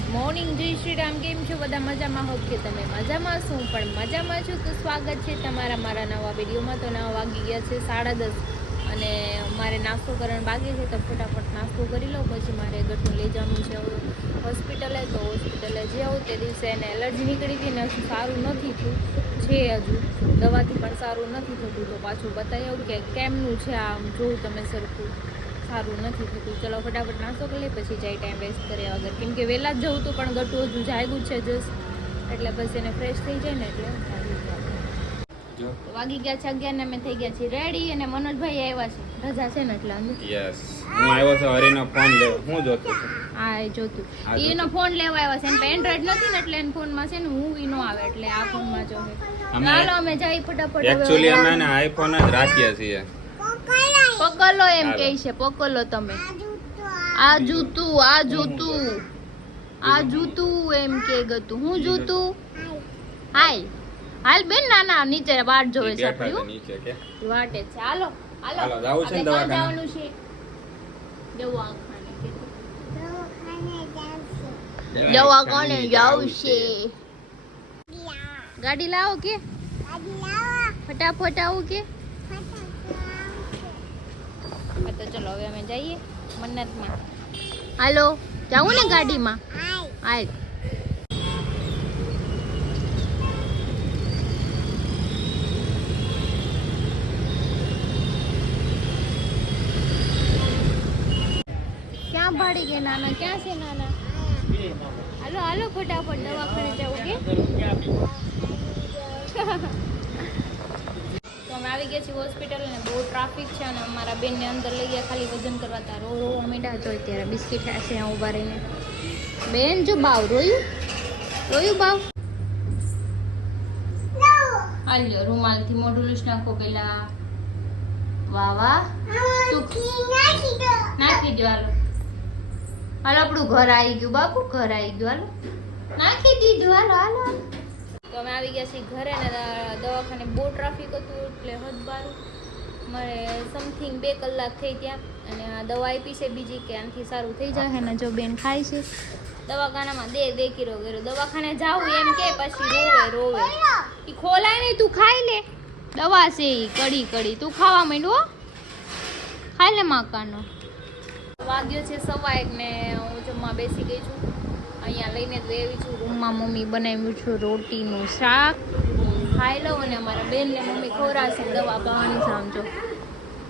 Good morning, જય શ્રી રામ. કેમ છો બધા? મજામાં હોત કે તમે મજામાં છું? પણ મજામાં છું તો સ્વાગત છે તમારા મારા નવા વિડીયોમાં. તો 9 વાગી ગયા છે, 10:30 અને મારે નાસ્તો કરવાનો બાકી છે. તો ફટાફટ નાસ્તો કરી લઉં, પછી મારે ગટું લઈ જવાનું છે હોસ્પિટલે. તો હોસ્પિટલે જે આવું તે દિવસે એને એલર્જી નીકળી હતી ને હજુ સારું નથી થયું છે, હજુ દવાથી પણ સારું નથી થતું. તો પાછું બતાવી આવું કે કેમનું છે, આમ જોઉં તમે સરખું સારું નથી થતું. ચલો ફટાફટ નાસ્તો કરી લે, પછી જાય ટાઈમ વેસ્ટ કર્યા વગર. કેમ કે વહેલા જ જવું તો પણ ગટું હજુ જાગ્યું છે જસ્ટ, એટલે બસ એને ફ્રેશ થઈ જાય ને એટલે વાગી ગયા છે 11 ને અમે થઈ ગયા છીએ રેડી. અને મનોજભાઈ આવ્યા છે, રજા છે ને એટલે યસ હું આવ્યો છું હરીનો ફોન લેવા. હું જોતો છું હા એ જોતું એનો ફોન લેવા આવ્યા છે. એને એન્ડ્રોઈડ નથી ને એટલે એના ફોનમાં છે ને હું નો આવે એટલે આ ફોનમાં જો છે. ચાલો અમે જઈ ફટાફટ. એક્ચ્યુઅલી અમે ને આઈફોન જ રાખીએ છીએ. પકડલો એમ કહે છે, પકડલો તમે. આ જૂતું આ જૂતું આ જૂતું એમ કે ગતું. હું જૂતું હાય હાલ બેન. ના નીચે વાટ જોવે છે આપણી નીચે કે વાટે છે. હાલો હાલો જાવું છે ને દવાખાને. જવાનું છે દવાખાને જાવું છે. ગાડી લાવો કે ફટાફટ આવું કે. તો ચલો હવે અમે જઈએ મન્નતમાં. હાલો જાવું ને ગાડીમાં? હાય ક્યાં ભાડી ગયા નાના? ક્યાં છે નાના? હાલો હાલો ફટાફટ દવાખાને જવું કે. તો અમે આવી ગયા છીએ હોસ્પિટલ અને બહુ ટ્રાફિક છે. અને અમારા બેનને અંદર લઈ ગયા ખાલી વજન કરવા. તા રોવા માંડ્યા તો ત્યારે બિસ્કિટ છે ત્યાં ઊભા રહીને. બેન જો બાવ રોયું રોયું બાવ. હાલ્યો રૂમાલથી મોઢું લૂછ નાખો પેલા. વાહ વાહ નાખી દો. હાલો હાલો આપણું ઘર આવી ગયું બાપુ, ઘર આવી ગયું. હાલો નાખી દીધું. હાલો હાલો. તો અમે આવી ગયા છીએ ઘરે ને દવાખાને બહુ ટ્રાફિક હતું એટલે હદ બારું. મારે સમથિંગ 2 કલાક થઈ ત્યાં. અને આ દવા આપી છે બીજી કે આનાથી સારું થઈ જાય. અને જો બેન ખાય છે દવાખાનામાં દે કિરો કર્યો. દવાખાને જાવું એમ કે પછી રોવે એ ખોલાય નહીં. તું ખાઈ લે, દવા છે એ કડી કડી. તું ખાવા માંડ્યો, ખાઈ લે માકાનો. વાગ્યો છે 1:15 ને હું જમવા બેસી ગઈ છું. અહીંયા લઈને જ એવી છું. રૂમમાં મમ્મી બનાવ્યું છે રોટીનું શાક, ખાઈ લઉં. અને અમારા બેનને મમ્મી ખવડાવશે દવા પાવાની સમજો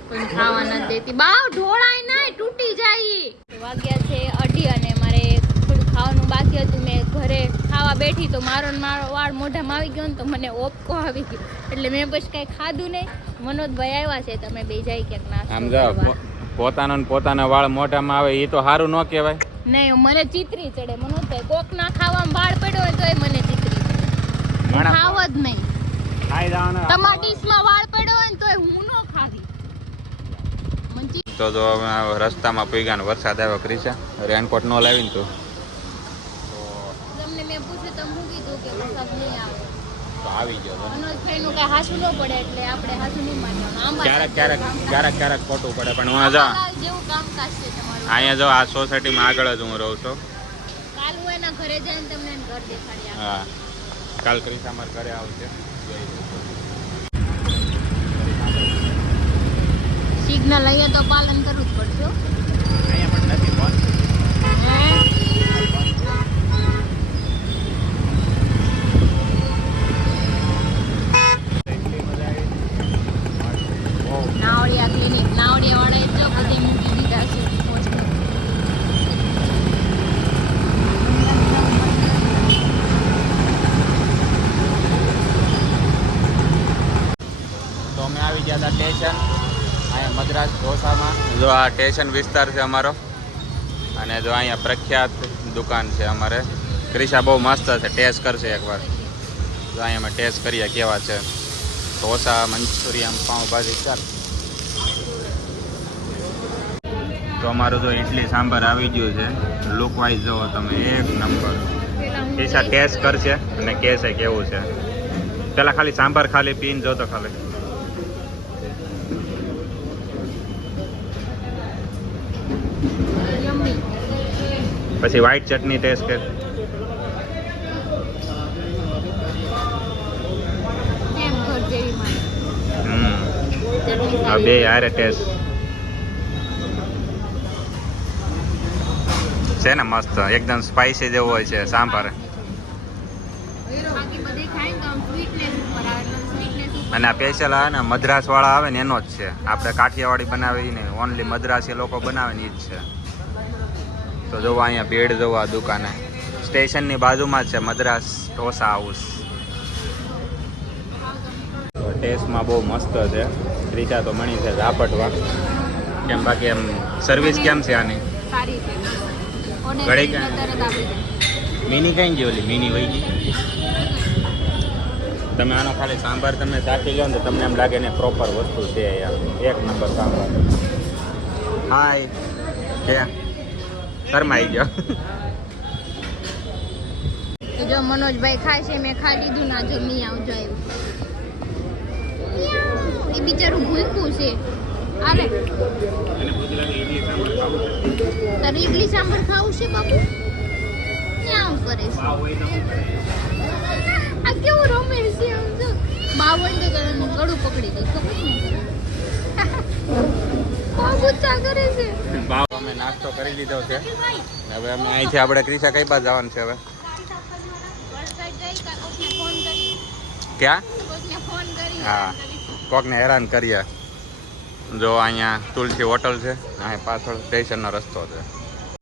પણ ખાવા નથી દેતી. બાવ ઢોળાય નહીં, તૂટી જાય. વાગ્યા છે 2:30 અને મારે થોડું ખાવાનું બાકી હતું. મેં ઘરે ખાવા બેઠી તો મારો વાળ મોઢામાં આવી ગયો ને તો મને ઓપકો આવી ગયો એટલે મેં પછી કાંઈ ખાધું નહીં. મનોજભાઈ આવ્યા છે, તમે બે જાય ક્યાંક નાસ્તો. પોતાના વાળ મોઢામાં આવે એ તો સારું ન કહેવાય. નહીં મને ચીતરી ચડે. મનોજભાઈ કોક ના ખાવામાં વાળ પડ્યો હોય તો એ મને ચીતરી ચડે. ખાવ જ નહીં. તમારા ડીશમાં વાળ પડ્યો હોય ને તો હું ન ખાવી. તો અમે રસ્તામાં પૈગા ને વરસાદ આવ્યો. ક્રિશા રેનકોટ ન લાવી ને તો તમને મેં પૂછ્યું તો હું કીધું કે વરસાદ નહીં આવે તો આવી ગયો. મનોજભાઈનું કાંઈ હાચું ન પડે એટલે આપણે હાચું નહીં માનવાનું. ક્યારેક ખોટું પડે પણ હું જા જેવું કામકાજ છે તમારું. અહીંયા જો આ સોસાયટીમાં આગળ જ હું રહું છું. કાલ હું એના ઘરે જઈને તમને ઘર દેખાડ્યા. હા કાલ ક્રિશા મારા ઘરે આવશે. સિગ્નલ અહીંયા તો પાલન કરવું જ પડશે. અહીંયા પણ નથી બંધ. નાવડિયા ક્લિનિક, નાવડિયા વાળા જો બધી મૂકી દીધા છે. તો અમે આવી ગયા હતા સ્ટેશન અહીંયા મદ્રાસ ઢોસામાં. જો આ સ્ટેશન વિસ્તાર છે અમારો. અને જો અહીંયા પ્રખ્યાત દુકાન છે અમારે. ક્રિશા બહુ મસ્ત છે, ટેસ્ટ કરશે એકવાર. જો અહીંયા અમે ટેસ્ટ કરીએ કેવા છે ઢોસા, મંચુરિયન, પાઉંભાજી. ચાલ તો અમારું જો ઇડલી સાંભાર આવી ગયું છે. લુક વાઇઝ જુઓ તમે, એક નંબર. ક્રિશા ટેસ્ટ કરશે અને કહેશે કેવું છે. પેલા ખાલી સાંભાર ખાલી પીને જો તો ખાલી. પછી વ્હાઈટ ચટણી ટેસ્ટ કર. એમ ઘર જેવી મારી ચટણી આ સારી. બે હારે ટેસ્ટ છે ને મસ્ત એકદમ સ્પાઈસી જેવું હોય છે સાંભાર. બાકી બધી ખાય ને તો આમ સ્વીટનેસ ઉપર આવે એટલે સ્વીટનેસ ઉપર અને આ સ્પેશિયલ આવે ને મદ્રાસ વાળા આવે ને એનો જ છે. આપણે કાઠિયાવાડી બનાવે ઈ નહીં, ઓનલી મદ્રાસી લોકો બનાવે ને ઈ જ છે. તો જોવો અહીંયા ભીડ જોવો આ દુકાને. સ્ટેશનની બાજુમાં જ છે મદ્રાસ ઢોસા હાઉસ. ટેસ્ટમાં બહુ મસ્ત છે. ત્રીજા તો મણી છે ઝાપટવા. કેમ બાકી એમ સર્વિસ કેમ છે આની? સારી છે. ઓને ઘડી તરત ક્યાં? આપી દે. મિની કઈ ગઈ ઓલી મિની વહી ગઈ. તમે આનો ખાલી સાંભાર તમે ચાખી લો ને તો તમને એમ લાગે ને પ્રોપર વસ્તુ છે યાર. એક નંબર સાંભાર. હાય કે શરમાઈ ગયો. તો જો મનોજભાઈ ખાય છે મેં ખાઈ લીધું ના જો મી આવજો આવ્યું. એ બિચારું ભૂખ્યું છે. અરે તારે ઇડલી સાંભાર ખાવું છે બાપુ? ક્યાં કરે છે આ? કેવું રમે છે આમ જો. બાવન તો ગળું પકડી દે ખબર ને. કોણ ગુસ્સા કરે છે? બાવ અમે નાસ્તો કરી લીધો છે. હવે અમે અહીંથી આપણે ક્રિશા કઈ બાજુ જવાનું છે હવે? ક્યાં? હા કોકને હેરાન કરીએ. જો અહીંયા તુલસી હોટલ છે, અહીંયા પાછળ સ્ટેશનનો રસ્તો છે.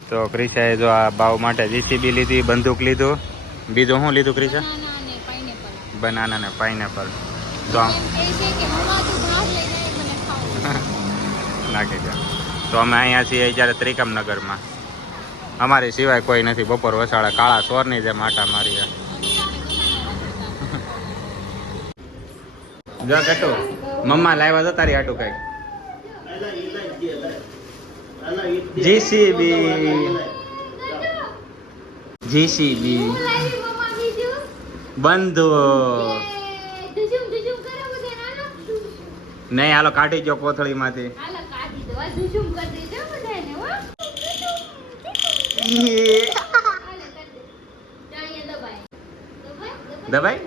તો ક્રિશાએ જો આ બાવ માટે જીસીબી લીધી, બંદૂક લીધું, બીજું શું લીધું ક્રિશા? બનાના ને પાઇનેપલ. તો નાખી દે. તો અમે અહીંયા છીએ જ્યારે ત્રિકમનગરમાં. અમારી સિવાય કોઈ નથી. બપોર વસાળે કાળા સોરની જેમ આટા મારીએ. જો કટુ મમ્મા લાવ્યા તો તારી આટું કઈક જીસીબી બંદૂક નહીં હાલો કાઢી ગયો કોથળીમાંથી. દબાઈ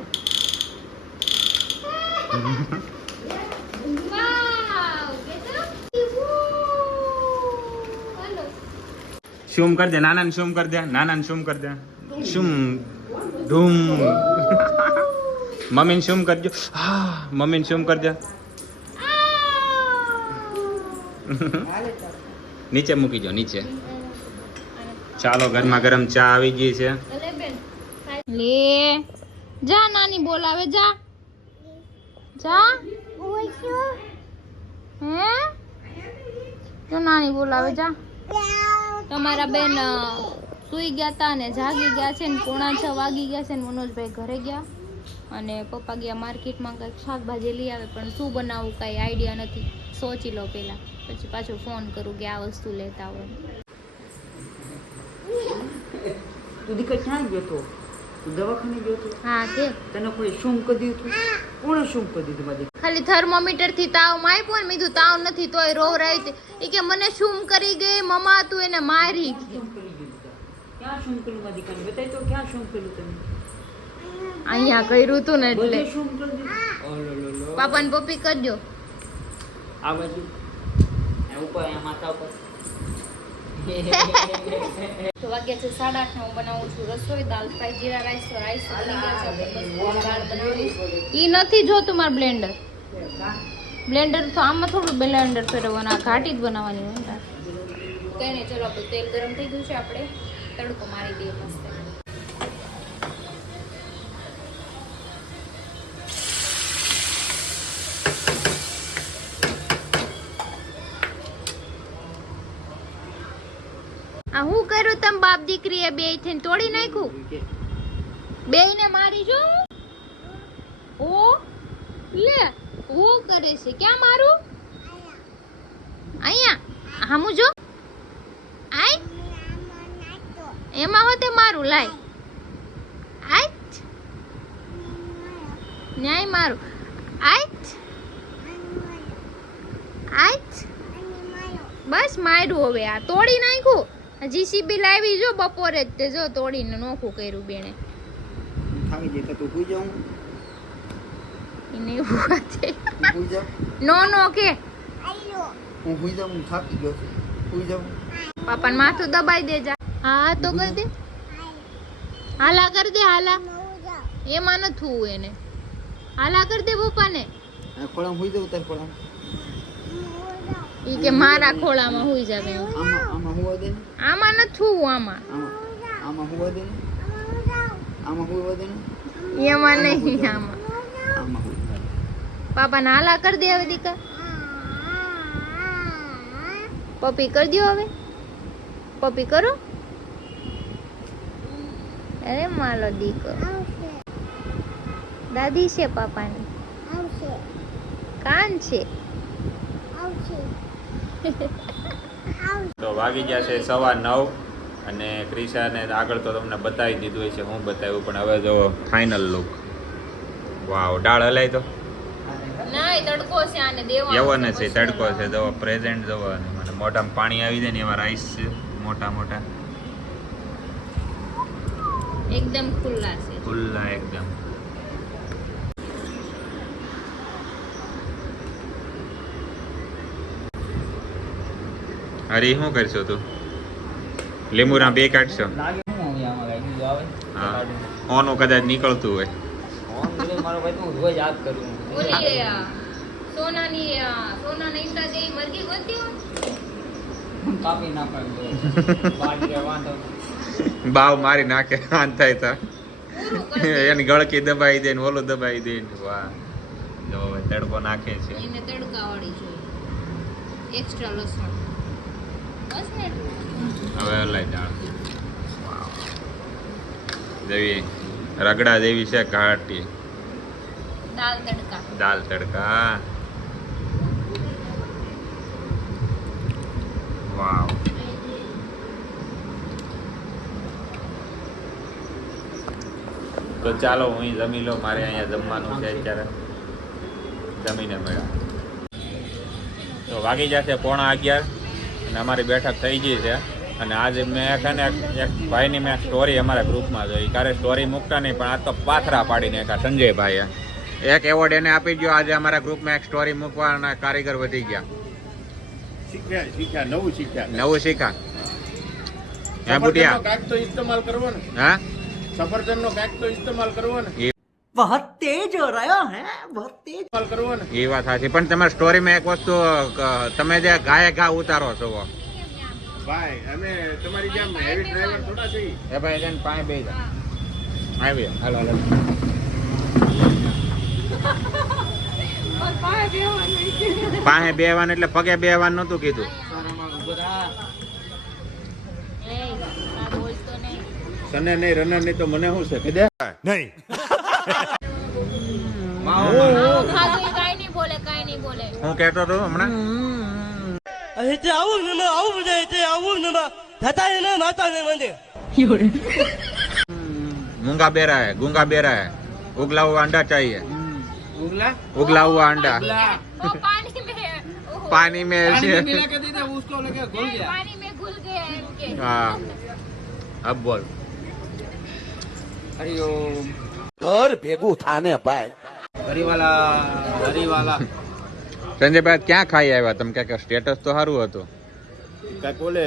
શૂમ કર દે. નાના શૂમ કર દે. નાના શૂમ કર દે. શૂમ ધૂમ. મમ્મીને શૂમ કરજો. હા મમ્મીને શૂમ કર દે. નીચે મૂકી દો નીચે. ચાલો ગરમા ગરમ ચા આવી ગઈ છે. લે જા નાની બોલાવે જા જા. હે તો નાની બોલાવે જા. તમારા બેન સુઈ ગયા તા ને જાગી ગયા છે ને 5:45 વાગી ગયા છે ને મનોજભાઈ ઘરે ગયા અને પપ્પા ગયા માર્કેટમાં કંઈક શાકભાજી લઈ આવે પણ શું બનાવવું કાંઈ આઈડિયા નથી. સોચી લો પહેલા પછી પાછું ફોન કરું કે આ વસ્તુ લેતા હોય. તું દીકરા ક્યાં ગયો તો? તું દવાખાને ગયો તો? હા તે તને કોઈ શું કરી દીધું? કોણે શું કરી દીધું મારી? ખાલી થર્મોમીટર થી તાવ માપ્યો ને મીધું તાવ નથી તોય રોવરાઈ તે ઈ કે મને શું કરી ગઈ મમ્મા તું એને મારી. શું કરી દીધું? ક્યાં શું કર્યું મારી દીકરાને? બતાય તો ક્યાં શું કર્યું તમે? અહીંયા કર્યું તું ને એટલે બધે શું કરી દીધું? ઓલો પાપા ને પપ્પી કરજો. આ બાજુ આ ઉપર અહીંયા માથા ઉપર તો વાગ્યા છે 8:30 હું બનાવું છું રસોઈ. દાલ ફ્રાય જીરા રાઈસ રાઈસ બની ગયા છે. બસ દાળ બનાવીશ. ઈ નથી જોતું માર બ્લેન્ડર. બ્લેન્ડર તો આમાં થોડું બ્લેન્ડર ફેરવવાનું આ ઘાટી જ બનાવવાની હોય. કઈ નહીં ચલો આપણું તેલ ગરમ થઈ ગયું છે. આપણે તડકો મારી દઈએ મસ્ત. આ હું કર્યું તમ બાપ દીકરીએ બે થઈને તોડી નાખ્યું. બેયને મારી જો. ઓ લે ઓ કરે છે. ક્યાં મારું? અહીંયા હામું જો. આય એમાં હોતે મારું લાય. આય ન્યાય મારું. આય આય બસ માર્યું. હવે આ તોડી નાખ્યું. જીસીબી લાવી જો બપોરે જ તે જો તોડીને નોખું કર્યું બેને. થાકી જઈ તો તું સુઈ જાઉં એને એવું વાત છે. સુઈ જાઉં નો કે હું સુઈ જાઉં હું થાકી ગયો છું સુઈ જાઉં પાપાને માથું દબાઈ દેજા. હા તો કરી દે. હાલા કરી દે હાલા. એમાં ન થવું એને. હાલા કરી દે પપ્પાને. ખોળામાં સુઈ જાઉં તાર ખોળામાં ઈ કે મારા ખોળામાં હુઈ જાવે. આમાં આમાં હુવા દે ને આમાં ન થવું આમાં. આમાં હુવા દે ને આમાં હુવા દે ને એમાં નહીં આમાં. આમાં હુવા દે. પાપાને હાલા કરી દે હવે દીકા. પપ્પી કરી દો હવે. પપ્પી કરો. અરે માલો દીકો. દાદી છે પાપાની. કાન છે. તો વાગી ગયા છે 9:15 અને ક્રિશાને આગળ તો તમને બતાવી દીધું હોય છે, હું બતાવ્યું પણ હવે જો ફાઇનલ લુક. વાવ, ડાળ હલાય તો ના તડકો છે આને દેવાનો. એવો નથી, તડકો છે. જો પ્રેઝન્ટ જો મને મોઢામાં પાણી આવી જાય ને એવા રાઈસ છે મોટા મોટા, એકદમ ખુલ્લા છે. ખુલ્લા એકદમ. અરે શું કરશો તું? લીંબુના 2 કાઢશો? લાગે હું હવે આમાં કઈ બીજું આવે હા, ઓનું કદાચ નીકળતું હોય. ફોન એટલે મારો ભાઈ તો હું રોજ યાદ કરું ઓલી સોનાના ઈંડા જે મરઘી ગોતી હોય કાપી નાખવાનું બાકી વાંધો બાવ મારી નાખે આન થાય તો પૂરું કરી દે. એની ગળકી દબાઈ દે ને ઓલું દબાઈ દે ને. વાહ, જો હવે તડકો નાખે છે. એને તડકાવાળી જોઈએ. એક્સ્ટ્રા લસણ બસ ને એટલું. હવે હલાઈ દાળ. જેવી રગડા જેવી છે ઘાટી દાલ તડકા. દાલ તડકા. વાવ, તો ચાલો હું જમી લો. મારે અહીંયા જમવાનું છે અત્યારે, જમીને મળ્યા. તો વાગી જશે 11:15 અને અમારી બેઠક થઈ ગઈ છે. અને આજે મેં છે ને એક ભાઈની મેં સ્ટોરી અમારા ગ્રુપમાં જોઈ. ક્યારે સ્ટોરી મૂકતા નહીં પણ આજ તો પાથરા પાડીને નાખ્યા સંજયભાઈએ. એક એવોર્ડ એને આપી ગયો. આજે અમારા ગ્રુપમાં એક સ્ટોરી મૂકવાના કારીગર વધી ગયા. નવું શીખ્યા. હે બુટિયા, કાંઈક તો ઇસ્તેમાલ કરવો ને, હા સફરજનનો કાંઈક તો ઇસ્તેમાલ કરવો ને, बहुत तेज हो रहा है बहुत तेज ઇસ્તેમાલ કરવો ને. એ વાત સાચી. પણ તમારી સ્ટોરીમાં એક વસ્તુ તમે જે ગાયે ઘા ઉતારો છો. ભાઈ અમે તમારી જેમ હેવી ડ્રાઈવર થોડા છીએ. એ ભાઈ એને પાસે બે આવી હાલો હાલો. પાસે બેવાનું એટલે પગે બેવાનું નતું કીધું. એ આ બોલતો નહીં. સને નહીં રનર નહીં તો મને શું છે કીધે આવો ખાધું ઈ કાંઈ નહીં બોલે, કાંઈ નહીં બોલે. હું કહેતો હતો હમણાં મૂંગા બેરા હે, ગુંगा बेरा है, उगला हुआ अंडा चाहिए, ઉગલા उगला हुआ अंडा वो पानी में ओहो, पानी में पानी में ऐसे. मिला के दीजिए उसको लेके घुल गया. पानी में घुल गया है इनके. हाँ, अब बोल. हरिओम ઘર ભેગું થાને ભાઈ હરીવાલા સંજયભાઈ ક્યાં ખાઈ આવ્યા તમે? કે સ્ટેટસ તો સારું હતું. કાંઈક ઓલે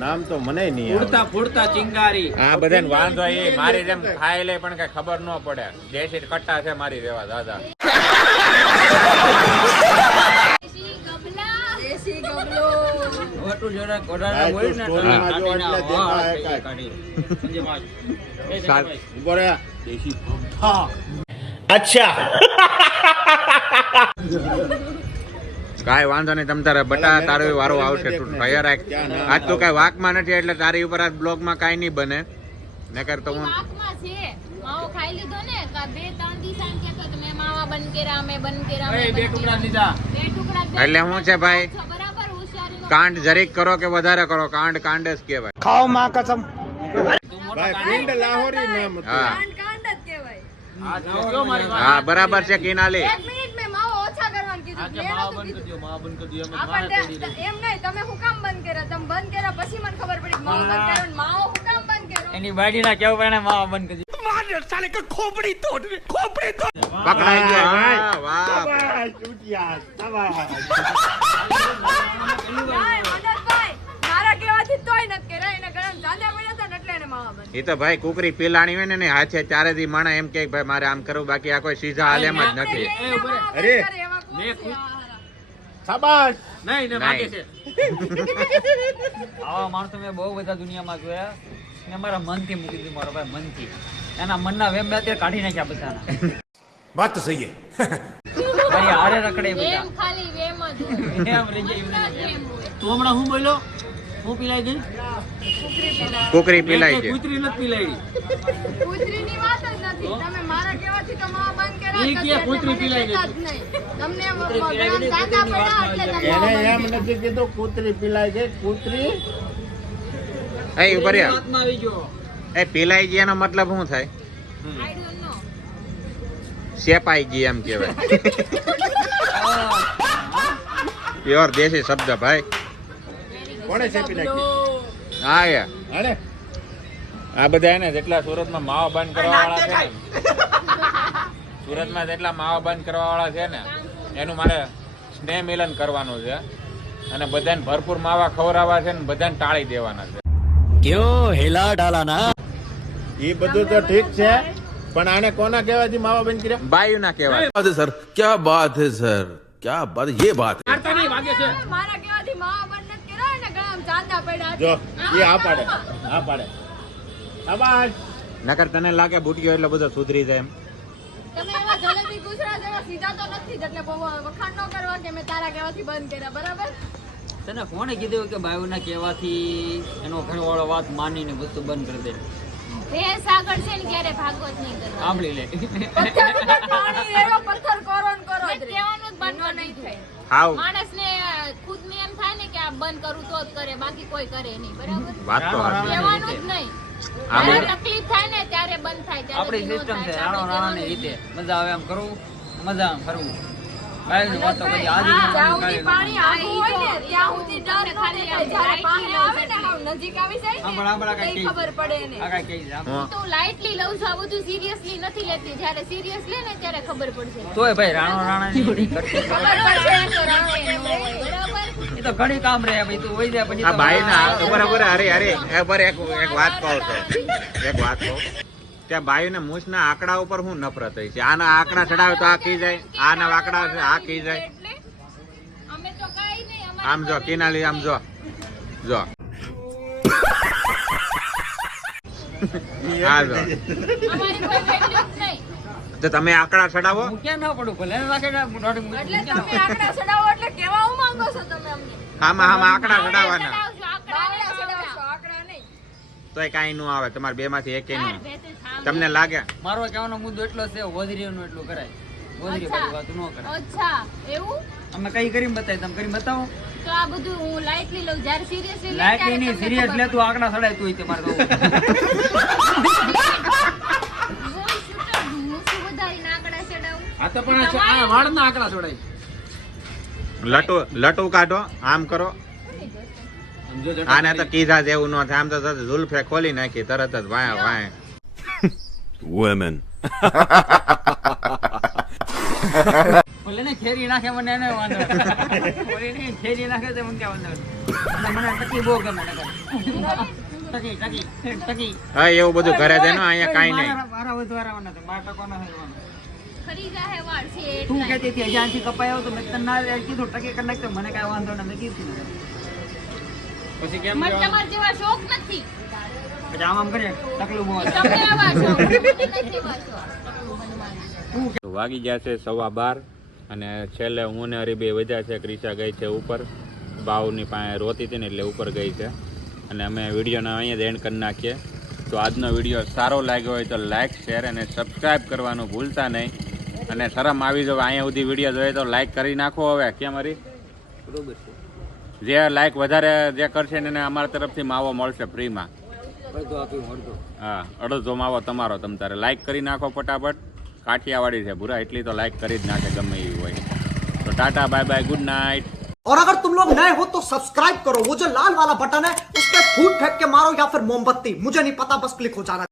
નામ તો મને નહીં આવડે. फुड़ता चिंगारी હા બધાને વાંધો એ મારી જેમ ખાઈ લે પણ કઈ ખબર ન પડે. દેશી કટ્ટા છે મારી રેવા દાદા. દેશી ગબલા, દેશી ગબલો. ઓટુ જોડા કોડા આ બોલ તો ને સ્ટોરીમાં જો એટલે દેખા હે કાંઈક. સાલ- ઉભો રહે. દેશી કાંઈ વાંધો નહીં. તમ તારે બટા તારો વારો આવશે. તું તૈયાર રાખ. આજ તો કઈ વાકમાં નથી એટલે તારી ઉપર આજ બ્લોગમાં કાંઈ નહીં બને. નકર તો હું વાકમાં છે. માવો ખાઈ લીધો ને કા 2-3 દિવસ આમ કહેતો તો મેં માવા બન કેરા, મેં બન કેરા, મેં બે ટુકડા દીધા. બે ટુકડા દે. એટલે શું છે ભાઈ, છો, બરાબર હોશિયારીનો. કાંડ જરીક કરો કે વધારે કરો, કાંડ કાંડ જ કહેવાય. ભાઈ પિંડ લાહોરી નામ હતું. હા કાંડ જ કહેવાય. આ જો મારી વાત હા બરાબર છે કિનાલી. 1 મિનિટ મેં માવો ઓછા કરવાનું કીધું. આ કે મેં માવા નહોતું બંધ કરી દો, માવા બંધ કરી દો. એમ જ કીધું. મારા આપણને કરી દીધું. એમ નહીં, તમે હું કામ બંધ કર્યા? તમે મને ખબર પડી કે માવો બંધ કર્યો ને માવો હું કામ બંધ કર્યો એની બાડીના કેવું પડે માવા બંધ કરી પકડાઈ ગયો હા, વાહ શાબાશ, ચૂંટિયા, શાબાશ. ભાઈ મનોજભાઈ મારા કહેવાથી તોય નથી કર્યા એને ગળામાં ચાંદા પડ્યા હતા ને એટલે એને માવા બંધ એ તો ભાઈ કુકરી પીલાણી હોય ને હાથે ચારેથી માણા એમ કે ભાઈ મારે આમ કરવું, બાકી આ કોઈ સીધા હાલ એમ જ નથી. અરે. શાબાશ. નહીં માગે છે આવા માણસો મેં બહુ બધા દુનિયામાં જોયા ને મારા મનથી મૂકી દીધું, મારો ભાઈ મનથી એના મનના વેમ મેં અત્યારે કાઢી નાખ્યા બધાના. बात तो सही है. મારી હારે રખડે બધા એમ ખાલી વેમ જ હોય. એમ રહી જાય, એમ રહી જાય. એમ હોય. તું હમણાં હું બોલ્યો હું પીલાઈ ગઈ કુકરી પીલાઈ ગઈ. કૂતરી નથી પીલાઈ કૂતરીની વાત જ નથી તમે મારા કહેવાથી તો માવા બંધ કર્યા ઈ કે નથી, કૂતરી એટલે પીલાઈ મને ગઈ. કહેતા જ નહીં. તમને એમ કૂતરી પીલાઈ ગઈ, ગળામાં ચાંદા કૂતરીની પડ્યા એટલે વાતમાં તમે એને એમ નથી કીધું કૂતરી પીલાઈ ગઈ, કૂતરી એ ઉપર રે. વાતમાં આવી ગયો એ પીલાઈ ગઈ એનો મતલબ શું થાય? I don't know. શેપાઈ ગઈ એમ કહેવાય. પ્યોર દેશી શબ્દ ભાઈ. કોણે છેપી નાખી? હા યાર હાલે. આ બધા એને જેટલા સુરતમાં માવા બંધ કરવા વાળા છે ને, સુરતમાં જેટલા માવા બંધ કરવા વાળા છે ને એનું મારે સ્નેહ મિલન કરવાનું છે અને બધાને ભરપૂર માવા ખવડાવવા છે ને બધાને ટાળી દેવાના છે. क्यों हिला डाला ना. એ બધું તો ઠીક છે પણ આને કોના કહેવાથી માવા બંધ કર્યા? બાયુના કહેવાય. बात है सर, क्या बात है सर, क्या बात, ये बात है. મારતા નહીં વાગે છે મારા કહેવાથી માવા બંધ નથી કર્યા એને ગળામાં ચાંદા પડ્યા જો એ આ પાડે, આ પાડે. શાબાશ. નકર તને લાગે બુટિયો એટલે બધો સુધરી જાય એમ? તમે એવા જલેબી ગુજરા જેવા સીધા તો નથી જ એટલે બહુ વખાણ ન કરવા કે મેં તારા કહેવાથી બંધ કર્યા બરાબર તને કોણે કીધું કે બાયુના કહેવાથી એનો ઘરવાળો વાત માનીને વસ્તુ બંધ કરી દે? ભેંસ આગળ છે ને ક્યારે ભાગવત નહીં કરવાનું. સાંભળી લે પથ્થર ઉપર પાણી રેડો પથ્થર કરો ને કરો જ રે. કહેવાનું જ બંધ નહીં થાય. હાવ માણસને ખુદને એમ થાય ને કે આ બંધ કરું તો જ કરે, બાકી કોઈ કરે નહીં. બરાબર? વાત તો સાચી. કહેવાનું જ નહીં. આ જ્યારે બધું તકલીફ થાય ને ત્યારે બંધ થાય, ત્યારે આપણી નો સિસ્ટમ છે થાય. રાણો આપણે રાણાની કહેવાનું જ રીતે મજા આવે એમ કરવું, મજા આમ ફરવું. બાયુની વાતો બધી આજે જ્યાં સુધી પાણી આવું હોય ને ત્યાં સુધી ડર ન ખાલી દેખાય. જ્યારે પાણી આવે ને lightly હાવ નજીક આવી જાય ને આંબળા તઈ કઈ ખબર પડે એને આ કાંઈ કહી જા. હા. તો લાઇટલી લઉં છું, આ બધું સિરિયસલી નથી લેતી. જ્યારે સિરિયસ લે ને ત્યારે ખબર પડશે. તોય ભાઈ રાણો રાણાની કરતી ખબર પડશે તો રામે ન હોય. બરાબર? એ તો ઘણી કામ રહે ભાઈ, તું વહી જાય પછી આ તો ભાઈ ના બરાબર. અરે અરે એક વાત કહું છું, એક વાત કહું કે બાયુને મૂછના આંકડા ઉપર શું નફરત હોય છે? આના આંકડા ચડાવે તો આ કી જાય, આના આંકડા છે આ કી જાય. એટલે અમે તો કાંઈ નહીં. અમારે આમ જો કિનાલી, આમ જો જો હા જો અમારી કોઈ value જ નહીં. તો તમે આંકડા ચડાવો. હું ક્યાં ના પડું ભલે રાખે ને દોઢ મિનિટ. એટલે તમે આંકડા ચડાવો એટલે કેવા હું માંગો છો તમે અમને આમાં આંકડા ચડાવવાના, ચડાવજો, આંકડા નહીં આંકડા ચડાવજો. ચડાવશો આંકડા નહીં તોય કાંઈ નું આવે. તમારે બે માંથી એક નું ભેતે સાંભળો. તમને લાગે? મારો કહેવાનો મુદ્દો એટલો છે, વધરીઓનું એટલું કરાય, વધરી વાળી વાત ન કરાય. અચ્છા એવું? અમે કઈ કરીને બતાવી, તમે કરીને બતાવો. તો આ બધું હું લાઇટલી લઉં, જ્યારે સિરિયસલી લાઈટ ની સિરિયસ લે તું આંકડા સડાય તું તે મારે તો આ તો પણ આ વાળના આંકડા સડાય. લટુ કાઢો, આમ કરો. સમજો જટા આને તો કીધા જેવું ન થાય. આમ તો તરત ઝુલ્ફે ખોલી નાખી તરત જ વાય વાય. Women. ભલે ને ખેરી નાખે મને એને વાંધો નથી. ઓલી ને ખેરી નાખે તો મને ક્યાં વાંધો નથી. અને મને ટકી બહુ ગમે નકર. ટકી ટકી ટકી હા એવું બધું ઘરે છે ને, અહીંયા કાંઈ નહીં. મારા વધુ વાળા નથી, મારા ટકો નથી જવાનું. ખરી જાહે વાળ છે તું એટલા. કહેતી હતી અજાણથી કપાઈ આવો તો મેં તને ના કીધું ટકી કરી નાખતો, મને કાંઈ વાંધો નથી, મેં કીધું પછી કેમ મને કહેવાનું? તમારા જેવા શોખ નથી. પછી આમ કરીએ ટકલું બહુ તમને આવા શોખ, મને નથી એવા શોખ. ટકલું બનવાના. વાગી ગયા છે 12:15 અને છેલ્લે હું ને હરીભાઈ વધ્યા છે. ક્રિશા ગઈ છે ઉપર, બાવની પાસે રોતી હતી ને એટલે ઉપર ગઈ છે. અને અમે વિડીયોને અહીંયા જ એન્ડ કરી નાખીએ. તો આજનો વિડીયો સારો લાગ્યો હોય તો લાઇક, શેર અને સબસ્ક્રાઈબ કરવાનું ભૂલતા નહીં. અને શરમ આવી જાવ અહીંયા સુધી વિડીયો જોઈએ તો લાઇક કરી નાખો. હવે કેમ હરી? બરોબર છે. જે લાઇક વધારે જે કરશે ને એને અમારા તરફથી માવો મળશે ફ્રીમાં. અડધો આપ્યું અડધો. હા, અડધો માવો તમારો. તમ તારે લાઇક કરી નાખો ફટાફટ. કાઠિયાવાડી છે ભૂરા, એટલી તો લાઇક કરી જ નાખે ગમે એવી હોય. તો Tata, bye bye, good night. और अगर तुम लोग नए हो तो सब्सक्राइब करो, वो जो लाल वाला बटन है उस पर फूट फेंक के मारो या फिर मोमबत्ती, मुझे नहीं पता, बस क्लिक हो जाना।